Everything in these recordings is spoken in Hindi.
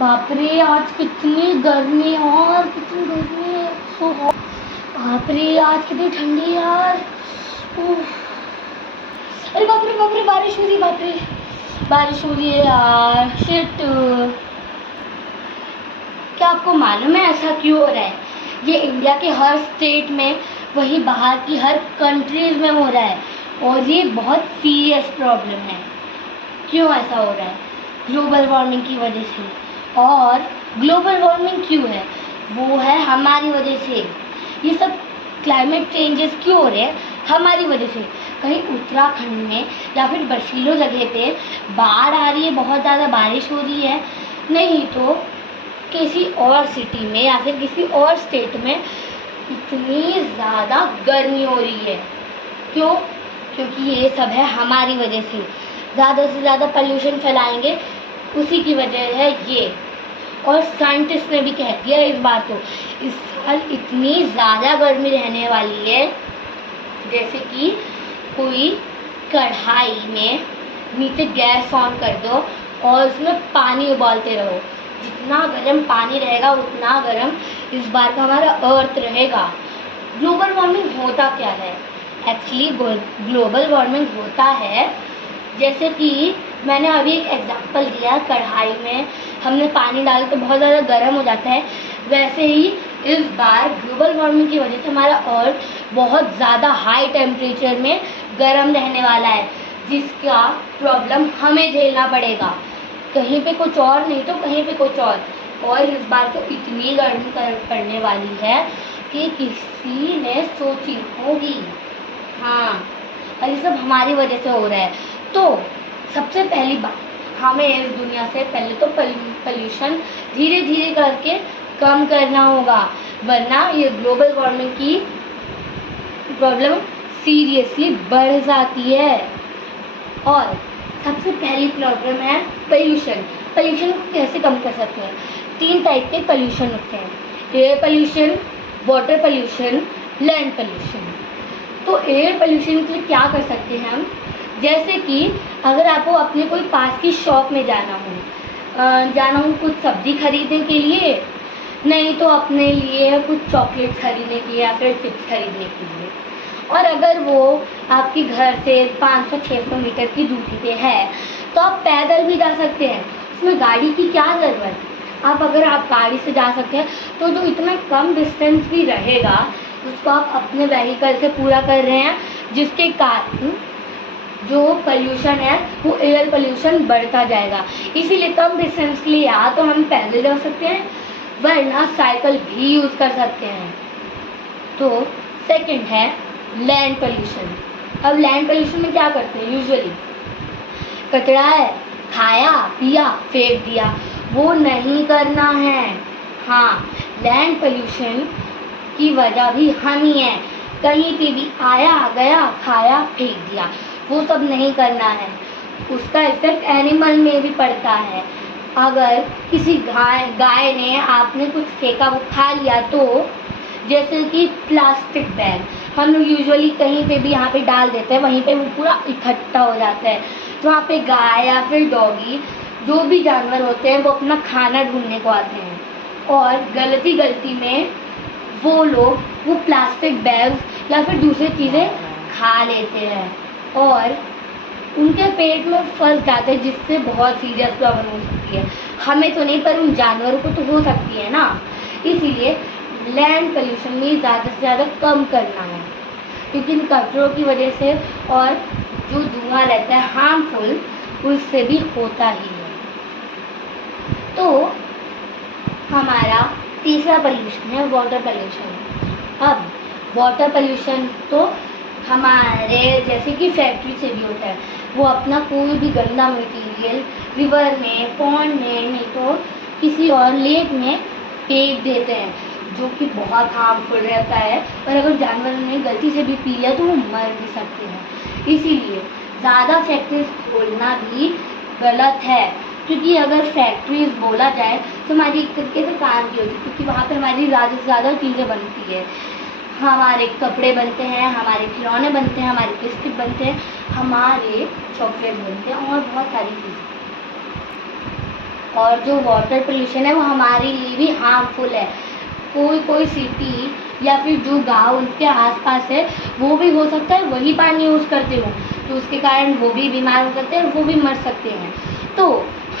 बाप रे आज कितनी गर्मी और कितनी गर्मी है। So hot. बाप रे आज कितनी ठंडी है यार। उफ। अरे बाप रे बारिश हो रही है। बाप रे बारिश हो रही है यार। शिट। क्या आपको मालूम है ऐसा क्यों हो रहा है? ये इंडिया के हर स्टेट में, वही बाहर की हर कंट्रीज में हो रहा है और ये बहुत सीरियस प्रॉब्लम है। क्यों ऐसा हो रहा है? ग्लोबल वार्मिंग की वजह से। और ग्लोबल वार्मिंग क्यों है? वो है हमारी वजह से। ये सब क्लाइमेट चेंजेस क्यों हो रहे हैं? हमारी वजह से। कहीं उत्तराखंड में या फिर बर्फीली जगह पे बाढ़ आ रही है, बहुत ज़्यादा बारिश हो रही है, नहीं तो किसी और सिटी में या फिर किसी और स्टेट में इतनी ज़्यादा गर्मी हो रही है। क्यों? क्योंकि ये सब है हमारी वजह से। ज़्यादा से ज़्यादा पोल्यूशन फैलाएंगे, उसी की वजह है ये। और साइंटिस्ट ने भी कह दिया इस बार तो, इस साल इतनी ज़्यादा गर्मी रहने वाली है, जैसे कि कोई कढ़ाई में नीचे गैस ऑन कर दो और उसमें पानी उबालते रहो। जितना गर्म पानी रहेगा उतना गर्म इस बार का हमारा अर्थ रहेगा। ग्लोबल वार्मिंग होता क्या है? एक्चुअली ग्लोबल वार्मिंग होता है, जैसे कि मैंने अभी एक एग्जांपल दिया, कढ़ाई में हमने पानी डाला तो बहुत ज़्यादा गर्म हो जाता है। वैसे ही इस बार ग्लोबल वार्मिंग की वजह से हमारा अर्थ बहुत ज़्यादा हाई टेम्परेचर में गर्म रहने वाला है, जिसका प्रॉब्लम हमें झेलना पड़ेगा। कहीं पे कुछ और नहीं तो कहीं पे कुछ और इस बार तो इतनी गर्मी पड़ने वाली है कि किसी ने सोची होगी। हाँ, और ये सब हमारी वजह से हो रहा है। तो सबसे पहली बात, हमें इस दुनिया से पहले तो पोल्यूशन धीरे धीरे करके कम करना होगा, वरना ये ग्लोबल वार्मिंग की प्रॉब्लम सीरियसली बढ़ जाती है। और सबसे पहली प्रॉब्लम है पोल्यूशन। पोल्यूशन को कैसे कम कर सकते हैं? 3 टाइप के पोल्यूशन होते हैं, air pollution, water pollution, land pollution. तो एयर पोल्यूशन के लिए क्या कर सकते हैं हम? जैसे कि अगर आपको अपने कोई पास की शॉप में जाना हो कुछ सब्जी खरीदने के लिए, नहीं तो अपने लिए कुछ चॉकलेट खरीदने के लिए या फिर चिप्स खरीदने के लिए, और अगर वो आपके घर से 500-600 मीटर की दूरी पे है तो आप पैदल भी जा सकते हैं। उसमें गाड़ी की क्या ज़रूरत? अगर आप गाड़ी से जा सकते हैं तो जो इतना कम डिस्टेंस भी रहेगा उसको आप अपने व्हीकल से पूरा कर रहे हैं, जिसके कारण जो पोल्यूशन है वो एयर पोल्यूशन बढ़ता जाएगा। इसीलिए कम डिस्टेंस के लिए या तो हम पैदल जा सकते हैं, वरना साइकिल भी यूज़ कर सकते हैं। तो सेकंड है लैंड पोल्यूशन। अब लैंड पोल्यूशन में क्या करते हैं? यूजुअली कचरा है, खाया पिया फेंक दिया, वो नहीं करना है। हाँ, लैंड पोल्यूशन की वजह भी हम ही है। कहीं पे भी आया गया, खाया फेंक दिया, वो सब नहीं करना है। उसका इफेक्ट एनिमल में भी पड़ता है। अगर किसी गाय ने आपने कुछ फेंका वो खा लिया, तो जैसे कि प्लास्टिक बैग हम लोग यूजुअली कहीं पे भी यहाँ पे डाल देते हैं, वहीं पे वो पूरा इकट्ठा हो जाता है। तो वहाँ पे गाय या फिर डॉगी, जो भी जानवर होते हैं, वो अपना खाना ढूंढने को आते हैं और गलती में वो लोग वो प्लास्टिक बैग्स या फिर दूसरी चीज़ें खा लेते हैं और उनके पेट में फंस जाते हैं, जिससे बहुत सीरियस प्रॉब्लम हो सकती है। हमें तो नहीं, पर उन जानवरों को तो हो सकती है ना। इसीलिए लैंड पोल्यूशन भी ज़्यादा से ज़्यादा कम करना है, क्योंकि इन कचरों की वजह से और जो धुआं रहता है हार्मफुल, उससे भी होता ही है। तो हमारा तीसरा पोल्यूशन है वाटर पोल्यूशन। अब वाटर पोल्यूशन तो हमारे जैसे कि फैक्ट्री से भी होता है। वो अपना कोई भी गंदा मटेरियल रिवर में, पॉन्ड में, नहीं तो किसी और लेक में फेंक देते हैं, जो कि बहुत हार्मफुल रहता है। और अगर जानवर ने गलती से भी पी लिया तो वो मर भी सकते हैं। इसीलिए ज़्यादा फैक्ट्रीज खोलना भी गलत है, क्योंकि अगर फैक्ट्रीज बोला जाए तो हमारी एक तरीके से काम की होती है, क्योंकि वहाँ पे हमारी ज़्यादा से ज़्यादा चीज़ें बनती है। हमारे कपड़े बनते हैं, हमारे खिलौने बनते हैं, हमारे बिस्किट बनते हैं, हमारे चॉकलेट बनते हैं और बहुत सारी चीज़ें। और जो वाटर पोल्यूशन है वो हमारे लिए भी हार्मफुल है। कोई सिटी या फिर जो गांव उनके आसपास है वो भी हो सकता है वही पानी यूज़ करते हो, तो उसके कारण वो भी बीमार हो सकते हैं और वो भी मर सकते हैं। तो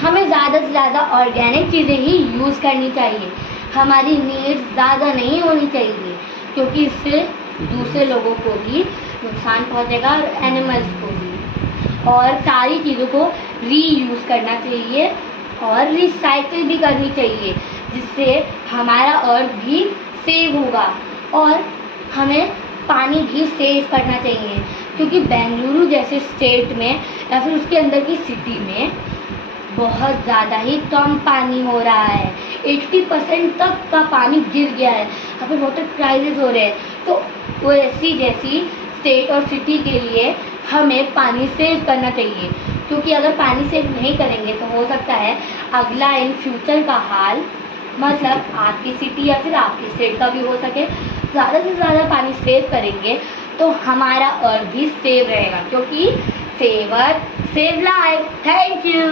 हमें ज़्यादा से ज़्यादा ऑर्गेनिक चीज़ें ही यूज़ करनी चाहिए, हमारी नीड्स ज़्यादा नहीं होनी चाहिए, क्योंकि इससे दूसरे लोगों को भी नुकसान पहुंचेगा और एनिमल्स को भी। और सारी चीज़ों को रीयूज़ करना चाहिए और रिसाइकिल भी करनी चाहिए, जिससे हमारा अर्थ भी सेव होगा। और हमें पानी भी सेव करना चाहिए, क्योंकि बेंगलुरु जैसे स्टेट में या फिर उसके अंदर की सिटी में बहुत ज़्यादा ही कम पानी हो रहा है, 80% तक का पानी गिर गया है, यहाँ पे वाटर क्राइसिस हो रहे हैं। तो वैसी जैसी स्टेट और सिटी के लिए हमें पानी सेव करना चाहिए, क्योंकि अगर पानी सेव नहीं करेंगे तो हो सकता है अगला इन फ्यूचर का हाल मतलब आपकी सिटी या फिर आपकी स्टेट का भी हो सके। ज़्यादा से ज़्यादा पानी सेव करेंगे तो हमारा अर्थ भी सेव रहेगा, क्योंकि save earth save life. Thank you.